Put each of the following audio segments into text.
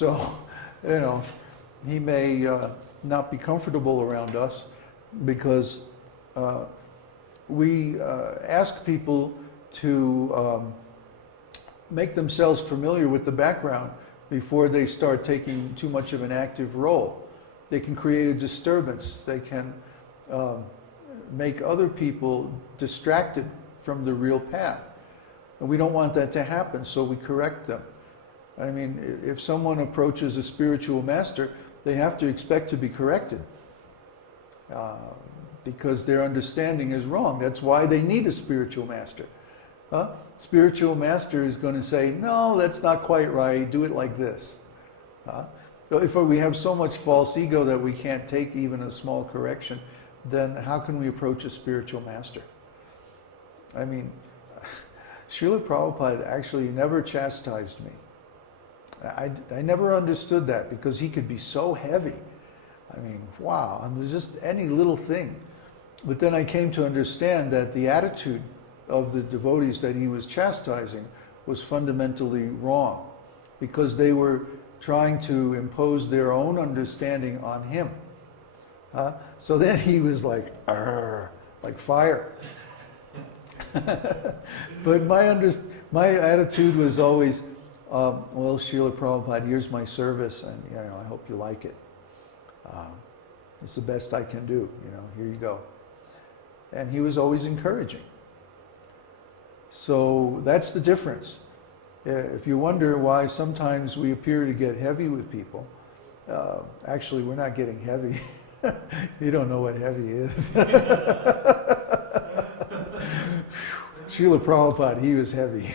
So, he may not be comfortable around us because we ask people to make themselves familiar with the background before they start taking too much of an active role. They can create a disturbance. They can make other people distracted from the real path. And we don't want that to happen, so we correct them. I mean, if someone approaches a spiritual master, they have to expect to be corrected because their understanding is wrong. That's why they need a spiritual master. Spiritual master is going to say, no, that's not quite right, do it like this. So if we have so much false ego that we can't take even a small correction, then how can we approach a spiritual master? I mean, Srila Prabhupada actually never chastised me. I never understood that because he could be so heavy. I mean, wow, and there's just any little thing. But then I came to understand that the attitude of the devotees that he was chastising was fundamentally wrong because they were trying to impose their own understanding on him. So then he was like, "Arr," like fire. But my attitude was always, well, Srila Prabhupada, here's my service, and I hope you like it. It's the best I can do, here you go. And he was always encouraging. So that's the difference. If you wonder why sometimes we appear to get heavy with people, actually we're not getting heavy. You don't know what heavy is. Srila Prabhupada, he was heavy.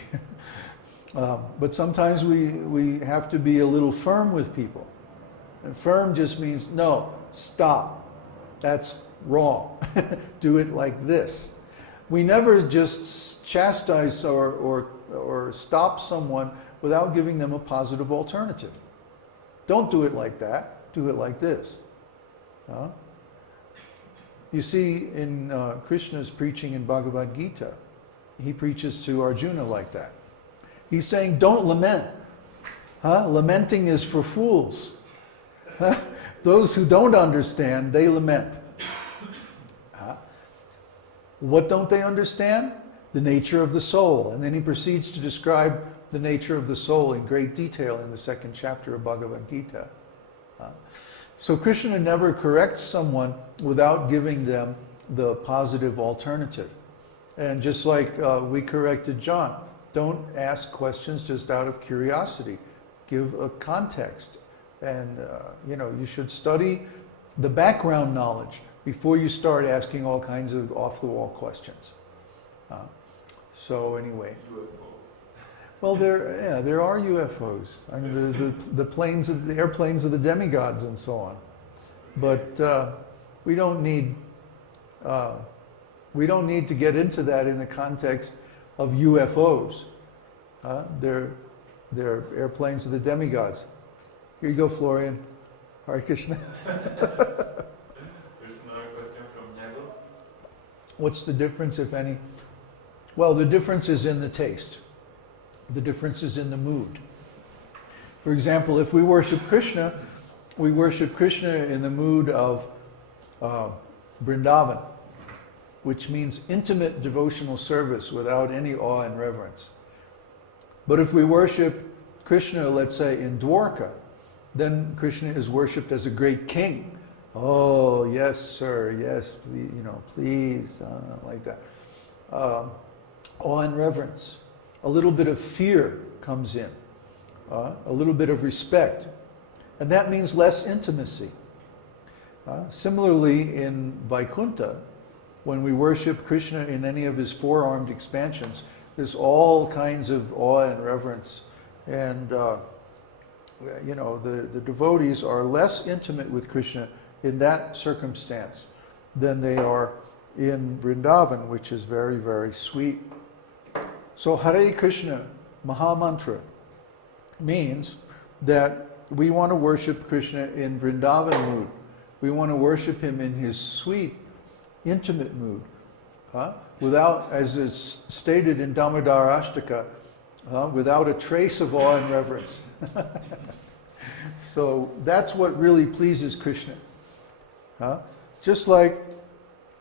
But sometimes we have to be a little firm with people. And firm just means, no, stop. That's wrong. Do it like this. We never just chastise or stop someone without giving them a positive alternative. Don't do it like that. Do it like this. You see, in Krishna's preaching in Bhagavad Gita, he preaches to Arjuna like that. He's saying, don't lament. Lamenting is for fools. Those who don't understand, they lament. What don't they understand? The nature of the soul. And then he proceeds to describe the nature of the soul in great detail in the 2nd chapter of Bhagavad Gita. So Krishna never corrects someone without giving them the positive alternative. And just like we corrected John, don't ask questions just out of curiosity. Give a context. And, you should study the background knowledge before you start asking all kinds of off-the-wall questions. So anyway. UFOs. Well, there are UFOs. I mean, the airplanes of the demigods and so on. But we don't need to get into that in the context of UFOs. They're airplanes of the demigods. Here you go, Florian. Hare Krishna. There's another question from Neville. What's the difference, if any? Well, the difference is in the taste. The difference is in the mood. For example, if we worship Krishna in the mood of Vrindavan, which means intimate devotional service without any awe and reverence. But if we worship Krishna, let's say, in Dwarka, then Krishna is worshipped as a great king. Oh, yes, sir, yes, please, like that. Awe and reverence. A little bit of fear comes in. A little bit of respect. And that means less intimacy. Similarly, in Vaikuntha, when we worship Krishna in any of his four-armed expansions, there's all kinds of awe and reverence. And, the devotees are less intimate with Krishna in that circumstance than they are in Vrindavan, which is very, very sweet. So Hare Krishna, Mahamantra, means that we want to worship Krishna in Vrindavan mood. We want to worship him in his sweet, intimate mood. Without, as is stated in Damodar Ashtaka, without a trace of awe and reverence. So that's what really pleases Krishna. Huh? Just like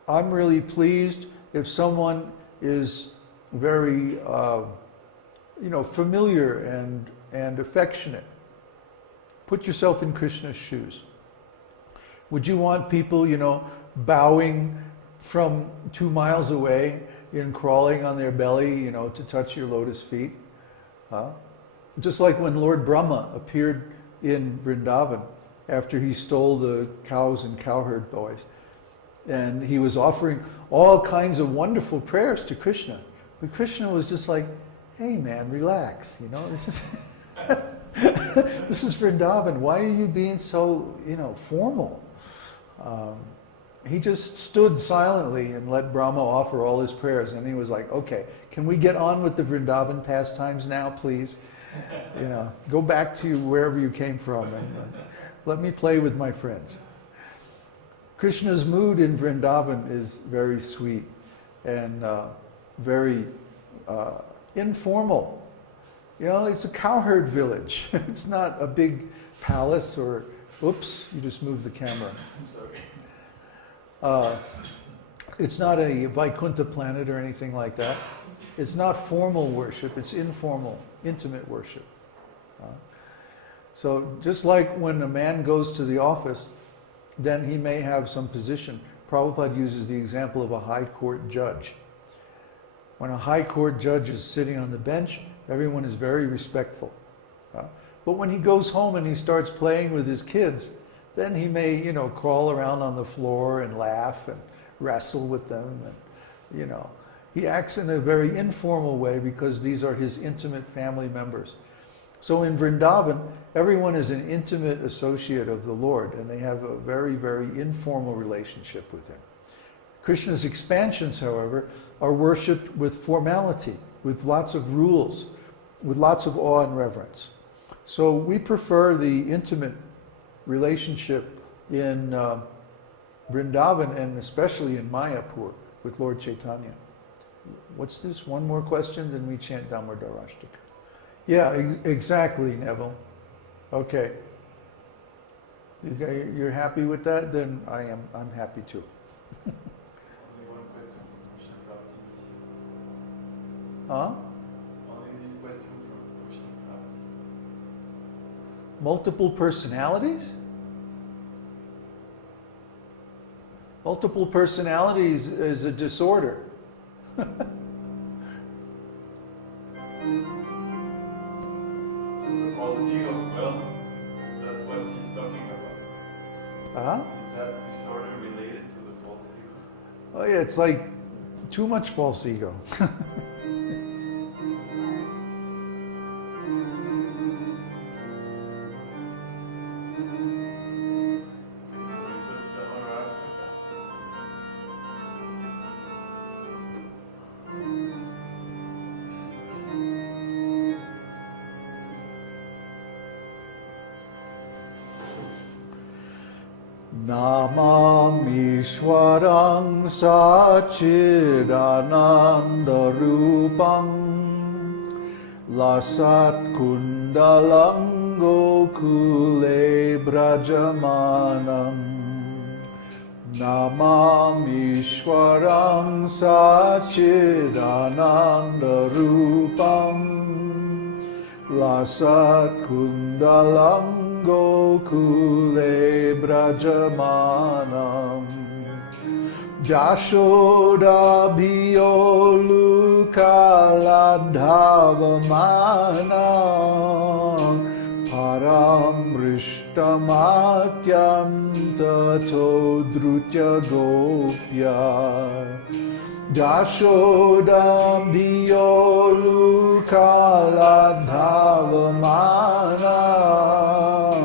I'm really pleased if someone is very, familiar and affectionate. Put yourself in Krishna's shoes. Would you want people, bowing from 2 miles away and crawling on their belly, to touch your lotus feet? Just like when Lord Brahma appeared in Vrindavan after he stole the cows and cowherd boys. And he was offering all kinds of wonderful prayers to Krishna. But Krishna was just like, hey man, relax, this is this is Vrindavan. Why are you being so, formal? He just stood silently and let Brahma offer all his prayers. And he was like, okay, can we get on with the Vrindavan pastimes now, please? Go back to wherever you came from and let me play with my friends. Krishna's mood in Vrindavan is very sweet and very informal. It's a cowherd village. It's not a big palace or, oops, you just moved the camera. Sorry. It's not a Vaikuntha planet or anything like that. It's not formal worship, it's informal, intimate worship. So just like when a man goes to the office, then he may have some position. Prabhupada uses the example of a high court judge. When a high court judge is sitting on the bench, everyone is very respectful. But when he goes home and he starts playing with his kids, then he may, crawl around on the floor and laugh and wrestle with them. And, he acts in a very informal way because these are his intimate family members. So in Vrindavan, everyone is an intimate associate of the Lord, and they have a very, very informal relationship with him. Krishna's expansions, however, are worshipped with formality, with lots of rules, with lots of awe and reverence. So we prefer the intimate relationship in Vrindavan and especially in Mayapur with Lord Chaitanya. What's this? One more question, then we chant Damodarashtaka. Yeah, exactly, Neville. Okay. You're happy with that? Then I'm happy too. Only one question from Krishna Prabhupada this year. Huh? Only this question from Krishna Prabhupada. Multiple personalities? Multiple personalities is a disorder. False ego, well, that's what he's talking about. Is that disorder related to the false ego? Oh yeah, it's like too much false ego. Namamishwarang Sachidananda Rupam Lasat Kundalam Gokule Brajamanam Namamishwarang Sachidananda Rupam Lasat Kundalam Gokule Brajamanam Jashoda Biyolukaladhavamanam Paramrishtamathyam Tato Drutya Gopya Jashoda Biyolukaladhavamanam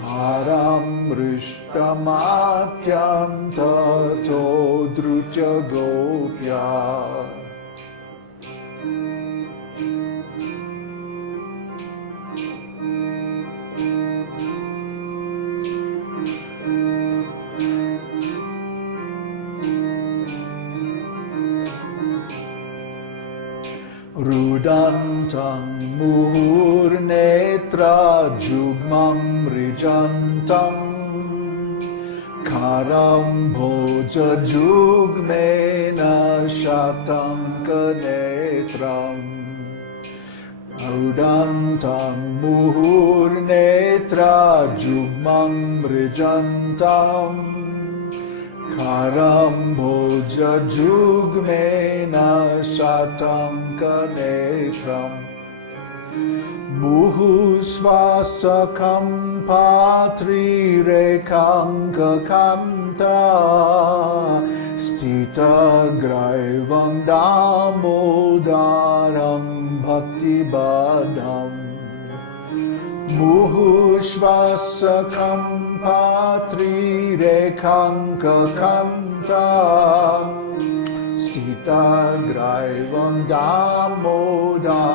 Paramrishtamathyam Tato Drutya Gopya. Rudantam muhur netra netra jugmam rijantam karam bhoja jugmena shatanka netram audantam muhur netra jugmam rijantam karam bhoja jugmena shatanka netram muhusvasakam patri rekanka kanta stita graivam damodaram bhakti badam muhusvasakam patri rekanka kanta stita graivam damodaram